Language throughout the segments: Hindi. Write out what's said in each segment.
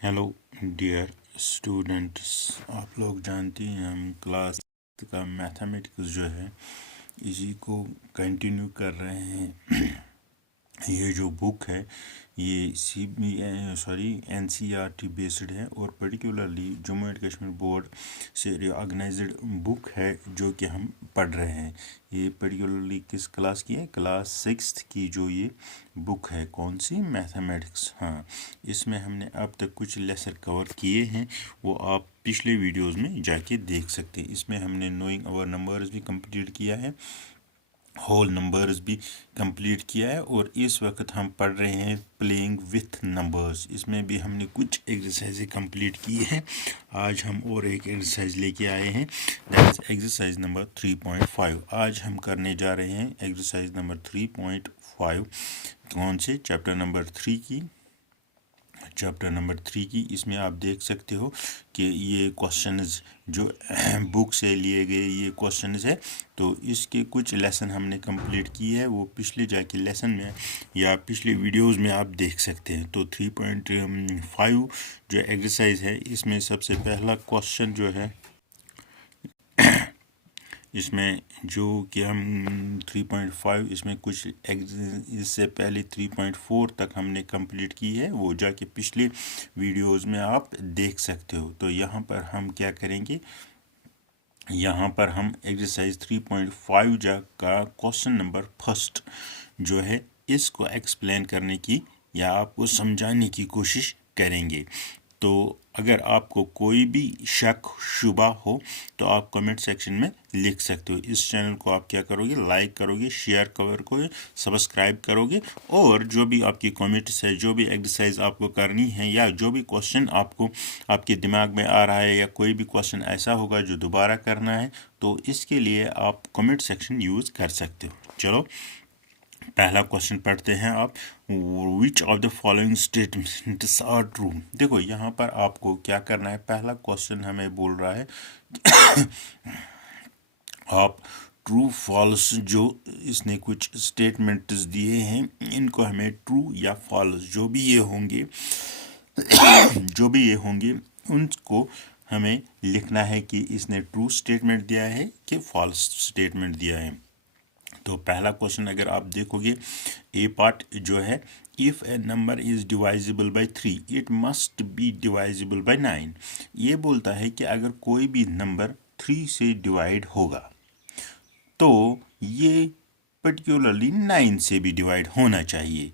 हेलो डियर स्टूडेंट्स, आप लोग जानते हैं हम क्लास का मैथमेटिक्स जो है इसी को कंटिन्यू कर रहे हैं। ये जो बुक है ये NCERT बेस्ड है और particularly Jammu and Kashmir board से ऑर्गेनाइज्ड बुक है जो कि हम पढ़ रहे हैं। ये पर्टिकुलरली किस क्लास की है? क्लास 6th की जो ये बुक है। कौन सी? मैथमेटिक्स। हाँ, इसमें हमने अब तक कुछ लेसन कवर किए हैं, वो आप पिछले वीडियोस में जाके देख सकते हैं। इसमें हमने नोइंग आवर नंबर्स भी कंप्लीट किया है, होल नंबर्स भी कंप्लीट किया है, और इस वक्त हम पढ़ रहे हैं प्लेइंग विथ नंबर्स। इसमें भी हमने कुछ एक्सरसाइज कंप्लीट की हैं। आज हम और एक एक्सरसाइज लेके आए हैं, दैट इज एक्सरसाइज नंबर 3.5। आज हम करने जा रहे हैं एक्सरसाइज नंबर 3.5 कौन से? चैप्टर नंबर 3 की। इसमें आप देख सकते हो कि ये क्वेश्चंस जो बुक से लिए गए ये क्वेश्चंस है, तो इसके कुछ लेसन हमने कंप्लीट किए हैं, वो पिछले जाके लेसन में या पिछले वीडियोस में आप देख सकते हैं। तो 3.5 जो एक्सरसाइज है इसमें सबसे पहला क्वेश्चन जो है, इसमें जो कि हम 3.5 इसमें कुछ इससे पहले 3.4 तक हमने कंप्लीट की है, वो जाके पिछले वीडियोस में आप देख सकते हो। तो यहाँ पर हम क्या करेंगे, यहाँ पर हम एक्सरसाइज 3.5 जा का क्वेश्चन नंबर फर्स्ट जो है इसको एक्सप्लेन करने की या आपको समझाने की कोशिश करेंगे। तो अगर आपको कोई भी शक शुबा हो तो आप कमेंट सेक्शन में लिख सकते हो। इस चैनल को आप क्या करोगे? लाइक करोगे, शेयर करोगे, सब्सक्राइब करोगे, और जो भी आपकी कमेंट्स है, जो भी एक्सरसाइज आपको करनी है या जो भी क्वेश्चन आपको आपके दिमाग में आ रहा है या कोई भी क्वेश्चन ऐसा होगा जो दोबारा करना है, तो इसके लिए आप कमेंट सेक्शन यूज़ कर सकते हो। चलो पहला क्वेश्चन पढ़ते हैं आप। Which of the following statements are true? देखो यहाँ पर आपको क्या करना है, पहला क्वेश्चन हमें बोल रहा है आप ट्रू फॉल्स जो इसने कुछ स्टेटमेंट्स दिए हैं इनको हमें ट्रू या फॉल्स जो भी ये होंगे उनको हमें लिखना है कि इसने ट्रू स्टेटमेंट दिया है कि फॉल्स स्टेटमेंट दिया है। तो पहला क्वेश्चन अगर आप देखोगे, ए पार्ट जो है, if a number is divisible by 3 it must be divisible by 9। ये बोलता है कि अगर कोई भी नंबर 3 से डिवाइड होगा तो ये पर्टिकुलरली 9 से भी डिवाइड होना चाहिए।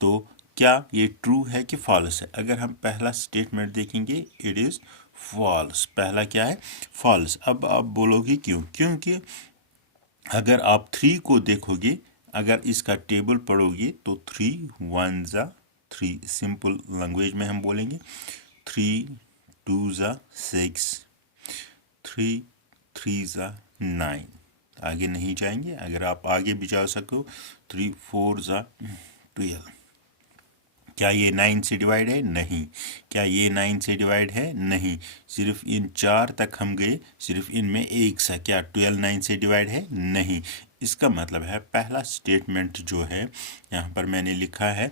तो क्या ये ट्रू है कि फॉल्स है? अगर हम पहला स्टेटमेंट देखेंगे, इट इज़ फॉल्स। पहला क्या है? फॉल्स। अब आप बोलोगे क्यों? क्योंकि अगर आप 3 को देखोगे, अगर इसका टेबल पढ़ोगे तो 3 1 ज़ा 3, सिंपल लैंग्वेज में हम बोलेंगे 3 2 ज़ा 6, 3 3 ज़ा 9। आगे नहीं जाएंगे, अगर आप आगे भी जा सको 3 4 ज़ा 12। क्या ये 9 से डिवाइड है? नहीं। क्या ये 9 से डिवाइड है? नहीं। सिर्फ इन 4 तक हम गए, सिर्फ इनमें एक सा। क्या 12 9 से डिवाइड है? नहीं। इसका मतलब है पहला स्टेटमेंट जो है यहाँ पर मैंने लिखा है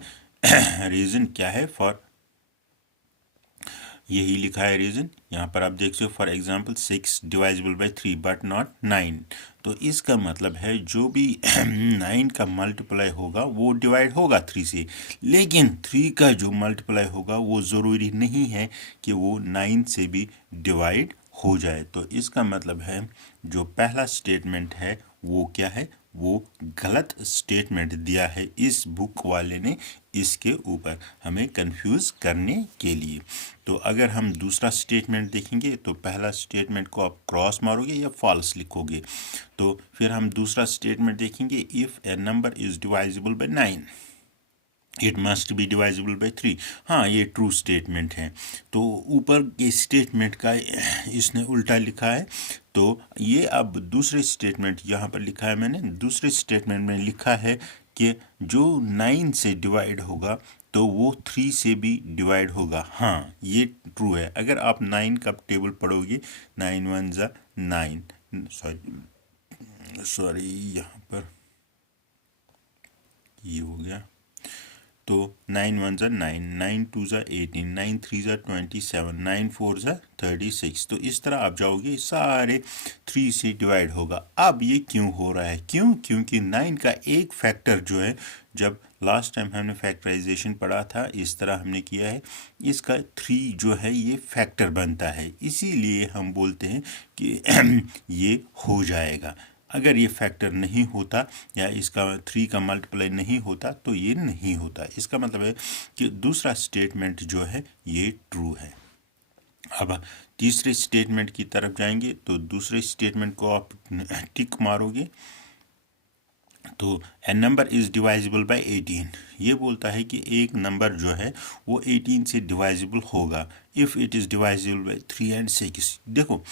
रीज़न क्या है फॉर, यही लिखा है रीज़न। यहाँ पर आप देख सकते हो, for example 6 divisible by 3 but not 9। तो इसका मतलब है जो भी 9 का मल्टीप्लाई होगा वो डिवाइड होगा 3 से, लेकिन 3 का जो मल्टीप्लाई होगा वो ज़रूरी नहीं है कि वो 9 से भी डिवाइड हो जाए। तो इसका मतलब है जो पहला स्टेटमेंट है वो क्या है? वो गलत स्टेटमेंट दिया है इस बुक वाले ने, इसके ऊपर हमें कंफ्यूज करने के लिए। तो अगर हम दूसरा स्टेटमेंट देखेंगे तो पहला स्टेटमेंट को आप क्रॉस मारोगे या फॉल्स लिखोगे। तो फिर हम दूसरा स्टेटमेंट देखेंगे, if a number is divisible by 9 it must be divisible by 3। हाँ, ये ट्रू स्टेटमेंट है। तो ऊपर के स्टेटमेंट का इसने उल्टा लिखा है। तो ये अब दूसरे स्टेटमेंट यहाँ पर लिखा है, मैंने दूसरे स्टेटमेंट में लिखा है कि जो 9 से डिवाइड होगा तो वो 3 से भी डिवाइड होगा। हाँ, ये ट्रू है। अगर आप 9 का टेबल पढ़ोगे, 9 1 ज़ा 9, सॉरी यहाँ पर ये हो गया तो 9 1 ज़ा 9, 9 2 ज़ा 18, 9 3 ज़ा 27, 9 4 ज़ा 36। तो इस तरह आप जाओगे, सारे 3 से डिवाइड होगा। अब ये क्यों हो रहा है? क्योंकि 9 का एक फैक्टर जो है, जब लास्ट टाइम हमने फैक्टराइजेशन पढ़ा था, इस तरह हमने किया है, इसका 3 जो है ये फैक्टर बनता है, इसीलिए हम बोलते हैं कि ये हो जाएगा। अगर ये फैक्टर नहीं होता या इसका 3 का मल्टीप्लाई नहीं होता तो ये नहीं होता। इसका मतलब है कि दूसरा स्टेटमेंट जो है ये ट्रू है। अब तीसरे स्टेटमेंट की तरफ जाएंगे, तो दूसरे स्टेटमेंट को आप टिक मारोगे तो ए नंबर इज़ डिवाइजिबल बाय 18। ये बोलता है कि एक नंबर जो है वो 18 से डिवाइजिबल होगा if it is divisible by 3 and 6। देखो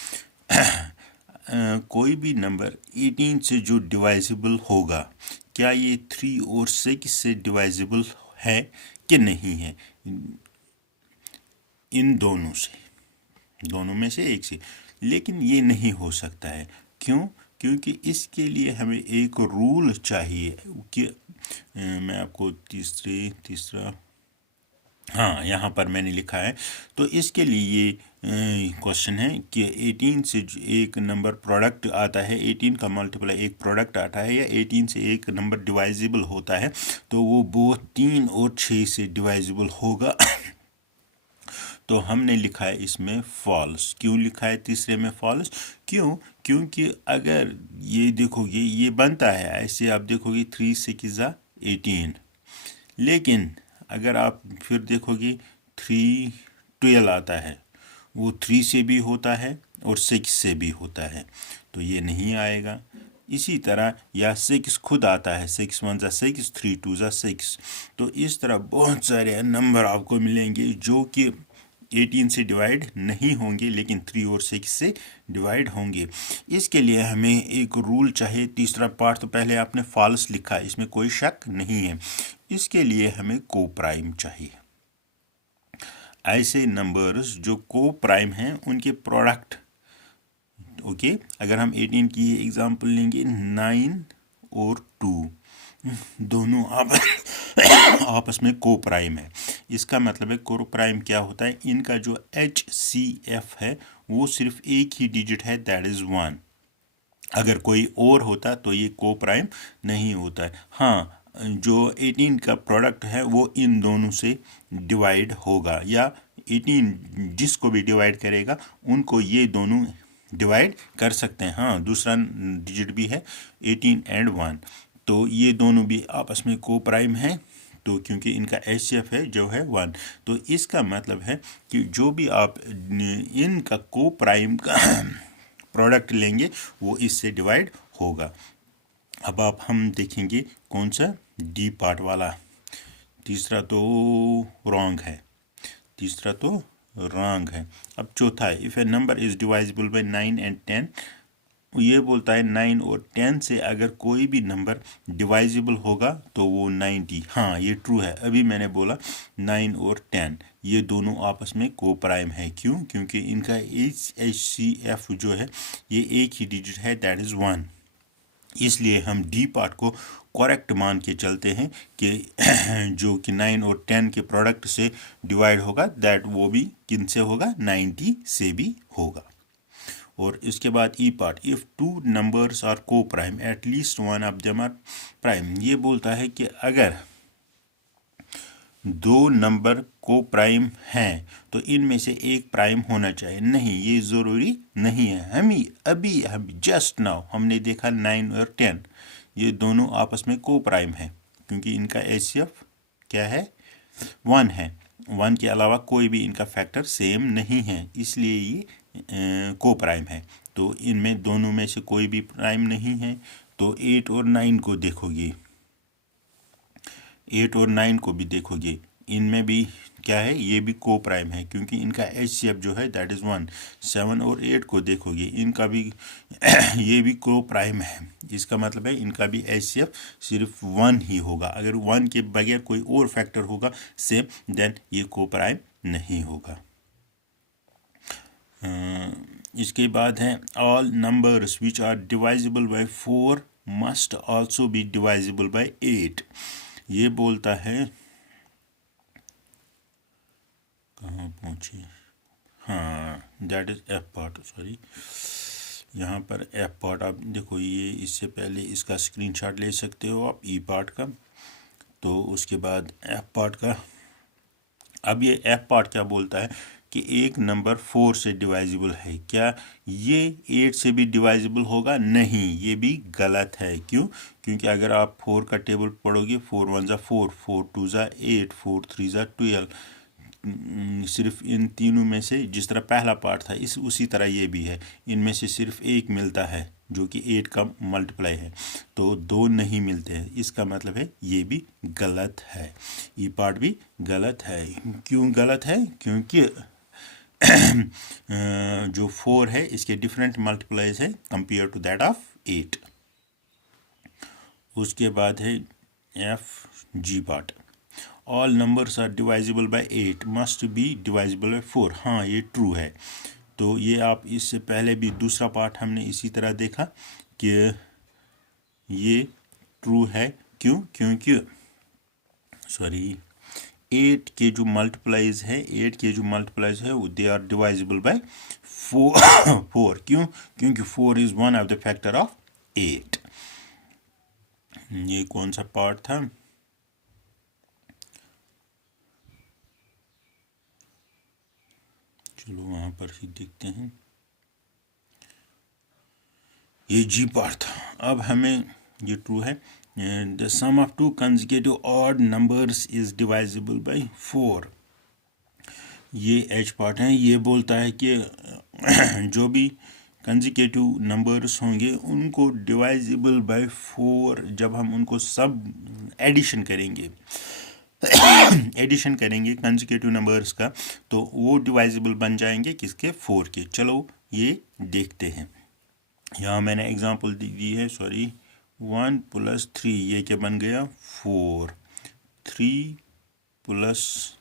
कोई भी नंबर 18 से जो डिवाइजिबल होगा, क्या ये 3 और 6 से डिवाइजिबल है कि नहीं है? इन दोनों से, दोनों में से एक से। लेकिन ये नहीं हो सकता है। क्यों? क्योंकि इसके लिए हमें एक रूल चाहिए कि मैं आपको तीसरा हाँ यहाँ पर मैंने लिखा है। तो इसके लिए ये क्वेश्चन है कि 18 से एक नंबर प्रोडक्ट आता है, 18 का मल्टीप्लाई एक प्रोडक्ट आता है, या 18 से एक नंबर डिवाइजिबल होता है, तो वो बोथ 3 और 6 से डिवाइजिबल होगा। तो हमने लिखा है इसमें फॉल्स। क्यों लिखा है तीसरे में फॉल्स? क्योंकि अगर ये देखोगे ये बनता है ऐसे, आप देखोगे 3 6 ज़ा 18, लेकिन अगर आप फिर देखोगे 3 12 आता है, वो 3 से भी होता है और 6 से भी होता है, तो ये नहीं आएगा। इसी तरह या 6 खुद आता है, 6 1 ज़ा 6, 3 2 ज़ा 6। तो इस तरह बहुत सारे नंबर आपको मिलेंगे जो कि 18 से डिवाइड नहीं होंगे, लेकिन 3 और 6 से डिवाइड होंगे। इसके लिए हमें एक रूल चाहिए। तीसरा पार्ट तो पहले आपने फॉल्स लिखा, इसमें कोई शक नहीं है। इसके लिए हमें को प्राइम चाहिए। ऐसे नंबर्स जो को प्राइम हैं उनके प्रोडक्ट, ओके। अगर हम 18 की एग्जांपल लेंगे, 9 और 2 दोनों आपस में को प्राइम है। इसका मतलब है को प्राइम क्या होता है? इनका जो HCF है वो सिर्फ एक ही डिजिट है, दैट इज़ 1। अगर कोई और होता तो ये को प्राइम नहीं होता है। हाँ, जो 18 का प्रोडक्ट है वो इन दोनों से डिवाइड होगा, या 18 जिसको भी डिवाइड करेगा उनको ये दोनों डिवाइड कर सकते हैं। हाँ, दूसरा डिजिट भी है 18 एंड 1, तो ये दोनों भी आपस में को प्राइम है, तो क्योंकि इनका HCF है जो है 1, तो इसका मतलब है कि जो भी आप इनका को प्राइम का प्रोडक्ट लेंगे वो इससे डिवाइड होगा। अब आप हम देखेंगे कौन सा? डी पार्ट वाला। तीसरा तो रॉन्ग है। अब चौथा है, if a number is divisible by 9 and 10। ये बोलता है 9 और 10 से अगर कोई भी नंबर डिवाइजिबल होगा तो वो 90। हाँ, ये ट्रू है। अभी मैंने बोला 9 और 10 ये दोनों आपस में को प्राइम है। क्यों? क्योंकि इनका HCF जो है ये एक ही डिजिट है, दैट इज़ 1। इसलिए हम डी पार्ट को करेक्ट मान के चलते हैं कि जो कि 9 और 10 के प्रोडक्ट से डिवाइड होगा, दैट वो भी किन से होगा? 90 से भी होगा। और इसके बाद E part, if two numbers are coprime at least one of them are prime. ये बोलता है कि अगर दो नंबर को प्राइम हैं तो इनमें से एक प्राइम होना चाहिए। नहीं, ये ज़रूरी नहीं है। हम जस्ट नाउ हमने देखा 9 और 10 ये दोनों आपस में को प्राइम है, क्योंकि इनका HCF क्या है? 1 है। 1 के अलावा कोई भी इनका फैक्टर सेम नहीं है, इसलिए ये को प्राइम है। तो इनमें दोनों में से कोई भी प्राइम नहीं है। तो 8 और 9 को देखोगे, 8 और 9 को भी देखोगे, इनमें भी क्या है? ये भी को प्राइम है, क्योंकि इनका HCF जो है दैट इज़ 1। 7 और 8 को देखोगे, इनका भी ये भी को प्राइम है। इसका मतलब है इनका भी HCF सिर्फ 1 ही होगा। अगर 1 के बगैर कोई और फैक्टर होगा सेम, देन ये को प्राइम नहीं होगा। इसके बाद है all numbers which are divisible by 4 must also be divisible by 8। ये बोलता है पहुँचे, हाँ that is F part, sorry यहाँ पर एफ पार्ट आप देखो, ये इससे पहले इसका स्क्रीनशॉट ले सकते हो आप ई पार्ट का, तो उसके बाद एफ पार्ट का। अब ये एफ पार्ट क्या बोलता है कि एक नंबर 4 से डिवाइजिबल है क्या, ये 8 से भी डिवाइजिबल होगा, नहीं, ये भी गलत है। क्यों? क्योंकि अगर आप 4 का टेबल पढ़ोगे, 4 1 ज़ा 4, 4 2 ज़ा 8, 4 3 ज़ा 12, सिर्फ इन तीनों में से जिस तरह पहला पार्ट था इस उसी तरह ये भी है, इनमें से सिर्फ एक मिलता है जो कि 8 का मल्टीप्लाई है, तो 2 नहीं मिलते हैं। इसका मतलब है ये भी गलत है, ये पार्ट भी गलत है। क्यों गलत है? क्योंकि जो 4 है इसके डिफरेंट मल्टीप्लाइज है कंपेयर टू दैट ऑफ 8। उसके बाद है F G part, all numbers are divisible by 8 must be divisible by 4। हाँ, ये ट्रू है। तो ये आप इससे पहले भी दूसरा पार्ट हमने इसी तरह देखा कि ये ट्रू है। क्यों? क्योंकि सॉरी 8 के जो मल्टीप्लाइज है, 8 के जो मल्टीप्लाइज है दे आर डिवाइजिबल बाय 4। क्यों? क्योंकि 4 is one of the factor of 8। ये कौन सा पार्ट था? चलो वहां पर ही देखते हैं, ये जी पार्ट था। अब हमें ये ट्रू है, the sum of two consecutive odd numbers is divisible by 4। ये एच पार्ट है, ये बोलता है कि जो भी कंसेक्यूटिव नंबर्स होंगे उनको डिवाइजिबल बाय 4, जब हम उनको सब एडिशन करेंगे एडिशन करेंगे कंसेक्यूटिव नंबर्स का, तो वो डिवाइजिबल बन जाएंगे किसके? 4 के। चलो ये देखते हैं। यहाँ मैंने एग्जांपल दी है, सॉरी 1 + 3, ये क्या बन गया? 4। 3 +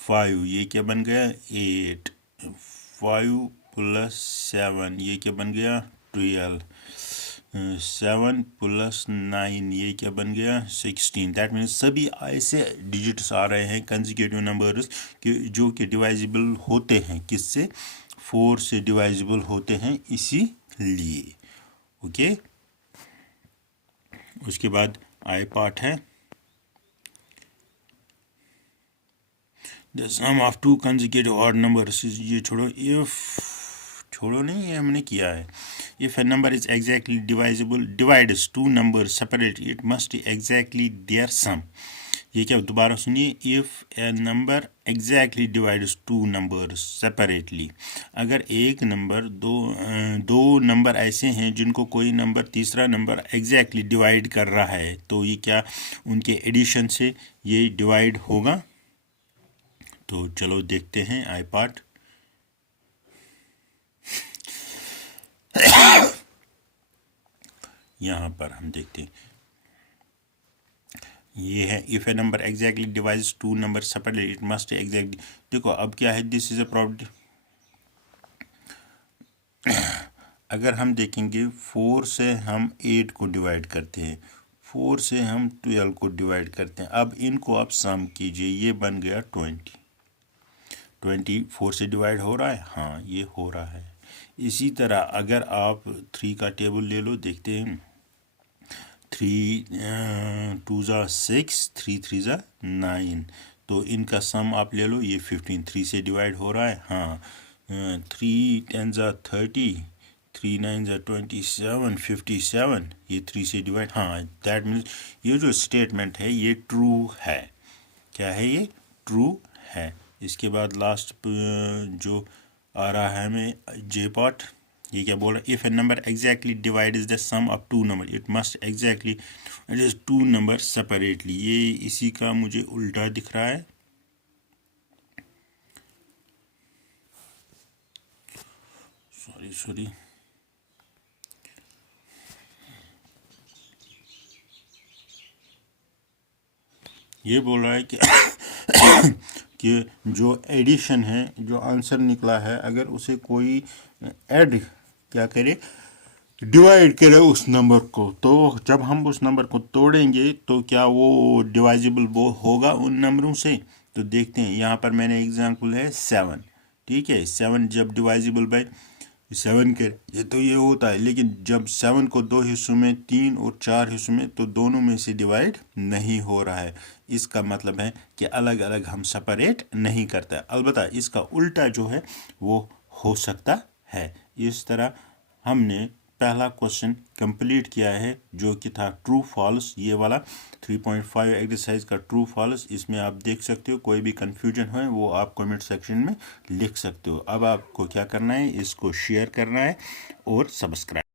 5, ये क्या बन गया? 8। 5 + 7, ये क्या बन गया? 12। 7 + 9, ये क्या बन गया? 16। दैट मीन्स सभी ऐसे डिजिट्स आ रहे हैं कंसेक्यूटिव नंबर्स कि जो कि डिवाइजिबल होते हैं किससे? 4 से डिवाइजिबल होते हैं, इसीलिए। ओके, उसके बाद आई पार्ट है, the sum of two consecutive odd numbers, ये छोड़ो, इफ छोड़ो नहीं, ये हमने किया है। If a number is exactly divisible divides two numbers separately it must exactly their sum. ये क्या? दोबारा सुनिए, if a number exactly divides two numbers separately, अगर एक नंबर दो नंबर ऐसे हैं जिनको कोई नंबर तीसरा नंबर एग्जैक्टली डिवाइड कर रहा है, तो ये क्या उनके एडिशन से ये डिवाइड होगा? तो चलो देखते हैं आई पार्ट। यहाँ पर हम देखते हैं, ये है if a number exactly divides two number separately it must exactly. देखो अब क्या है, दिस इज अ प्रॉपर्टी। अगर हम देखेंगे 4 से हम 8 को डिवाइड करते हैं, 4 से हम 12 को डिवाइड करते हैं, अब इनको आप सम कीजिए, ये बन गया 20। 20 4 से डिवाइड हो रहा है, हाँ ये हो रहा है। इसी तरह अगर आप 3 का टेबल ले लो, देखते हैं 3 2 ज़ा 6, 3 3 ज़ा 9, तो इनका सम आप ले लो, ये 15 3 से डिवाइड हो रहा है, हाँ 3 10 ज़ा 30, 3 9 ज़ा 27, 57, ये 3 से डिवाइड, हाँ दैट मीन्स ये जो स्टेटमेंट है ये ट्रू है। क्या है? ये ट्रू है। इसके बाद लास्ट जो आ रहा है हमें जे पार्ट, ये क्या बोल रहा है? If a number exactly divide is the sum of two number it must exactly it is two number separately. ये इसी का मुझे उल्टा दिख रहा है, सॉरी ये बोल रहा है कि कि जो एडिशन है, जो आंसर निकला है, अगर उसे कोई ऐड क्या करे, डिवाइड करे उस नंबर को, तो जब हम उस नंबर को तोड़ेंगे तो क्या वो डिवाइजिबल वो होगा उन नंबरों से? तो देखते हैं, यहाँ पर मैंने एग्जांपल है 7, ठीक है। 7 जब डिवाइजिबल बाय 7 कर ये तो ये होता है, लेकिन जब 7 को 2 हिस्सों में, 3 और 4 हिस्सों में, तो दोनों में से डिवाइड नहीं हो रहा है। इसका मतलब है कि अलग अलग हम सेपरेट नहीं करते। अलबत्ता इसका उल्टा जो है वो हो सकता है। इस तरह हमने पहला क्वेश्चन कंप्लीट किया है, जो कि था ट्रू फॉल्स, ये वाला 3.5 एक्सरसाइज का ट्रू फॉल्स। इसमें आप देख सकते हो, कोई भी कंफ्यूजन हो वो आप कमेंट सेक्शन में लिख सकते हो। अब आपको क्या करना है, इसको शेयर करना है और सब्सक्राइब